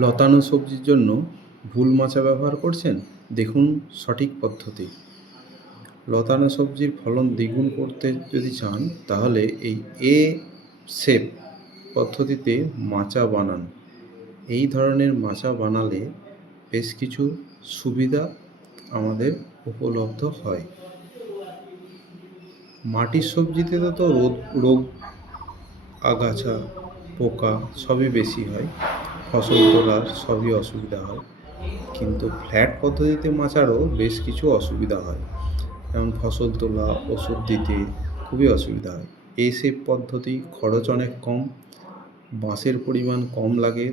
লতানো সবজির জন্য ভুল মাচা ব্যবহার করছেন? দেখুন সঠিক পদ্ধতি। লতানো সবজির ফলন দ্বিগুণ করতে যদি চান তাহলে এই এ শেপ পদ্ধতিতে মাচা বানান। এই ধরনের মাচা বানালে বেশ কিছু সুবিধা আমাদের উপলব্ধ হয়। মাটির সবজিতে তো রোগ আগাছা পোকা সবই বেশি হয়, ফসল তোলার সবই অসুবিধা হয়। কিন্তু ফ্ল্যাট পদ্ধতিতে মাচারও বেশ কিছু অসুবিধা হয়, যেমন ফসল তোলা, ওষুধ দিতে খুবই অসুবিধা হয়। এই সেচ পদ্ধতি খরচ অনেক কম, বাঁশের পরিমাণ কম লাগে,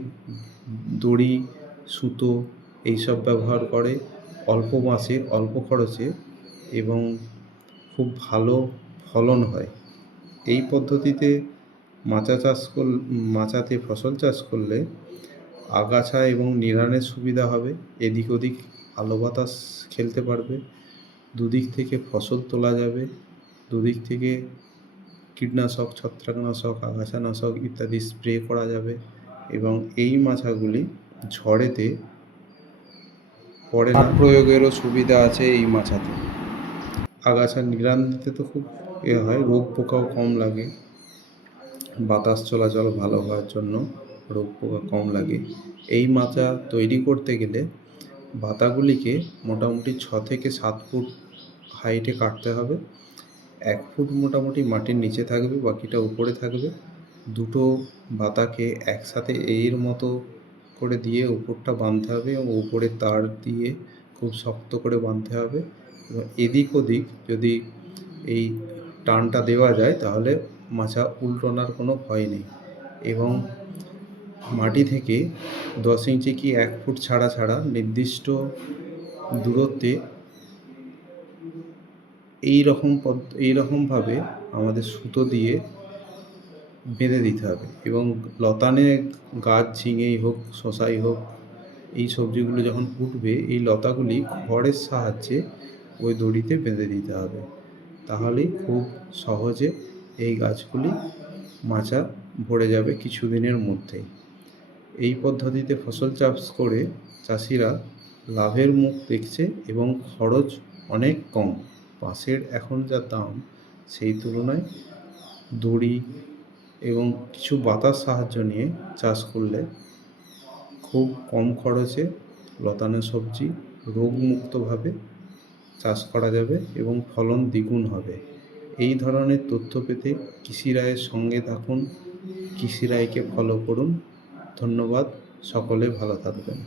দড়ি, সুতো এইসব ব্যবহার করে অল্প বাঁশে অল্প খরচে, এবং খুব ভালো ফলন হয়। এই পদ্ধতিতে মাচাতে ফসল চাষ করলে আগাছা এবং নিড়ানের সুবিধা হবে, এদিক ওদিক আলো বাতাস খেলতে পারবে, দুদিক থেকে ফসল তোলা যাবে, দুদিক থেকে কীটনাশক, ছত্রাকনাশক, আগাছানাশক ইত্যাদি স্প্রে করা যাবে, এবং এই মাচাগুলি ঝড়েতে পড়ে না। প্রয়োগেরও সুবিধা আছে এই মাচাতে। আগাছা নিড়ান দিতে তো খুব হয়, রোগ পোকাও কম লাগে, বাতাস চলাচল ভালো হওয়ার জন্য রোগ পোকা কম লাগে। এই মাচা তৈরি করতে গেলে বাতাগুলিকে মোটামুটি 6 থেকে 7 ফুট হাইটে কাটতে হবে। 1 ফুট মোটামুটি মাটির নিচে থাকবে, বাকিটা উপরে থাকবে। দুটো বাতাকে একসাথে এর মতো করে দিয়ে উপরটা বাঁধতে হবে, এবং উপরে তার দিয়ে খুব শক্ত করে বাঁধতে হবে, এবং এদিক ওদিক যদি এই টানটা দেওয়া যায় তাহলে মাচা উল্টোনার কোনো ভয় নেই। এবং মাটি থেকে 10 ইঞ্চি কি 1 ফুট ছাড়া ছাড়া নির্দিষ্ট দূরত্বে এইরকমভাবে আমাদের সুতো দিয়ে বেঁধে দিতে হবে। এবং লতানে গাছ, ঝিঙেই হোক, শশাই হোক, এই সবজিগুলো যখন উঠবে এই লতাগুলি খড়ের সাহায্যে ওই দড়িতে বেঁধে দিতে হবে, তাহলেই খুব সহজে এই গাছগুলি মাচা ভরে যাবে কিছুদিনের মধ্যেই। এই পদ্ধতিতে ফসল চাষ করে চাষিরা লাভের মুখ দেখছে, এবং খরচ অনেক কম। বাঁশের এখন যা দাম, সেই তুলনায় দড়ি এবং কিছু বাতার সাহায্য নিয়ে চাষ করলে খুব কম খরচে লতানো সবজি রোগমুক্তভাবে চাষ করা যাবে এবং ফলন দ্বিগুণ হবে। এই ধরনের তথ্য পেতে কৃষি রায়ের সঙ্গে থাকুন, কৃষি রায়কে ফলো করুন। ধন্যবাদ, সকলে ভালো থাকবেন।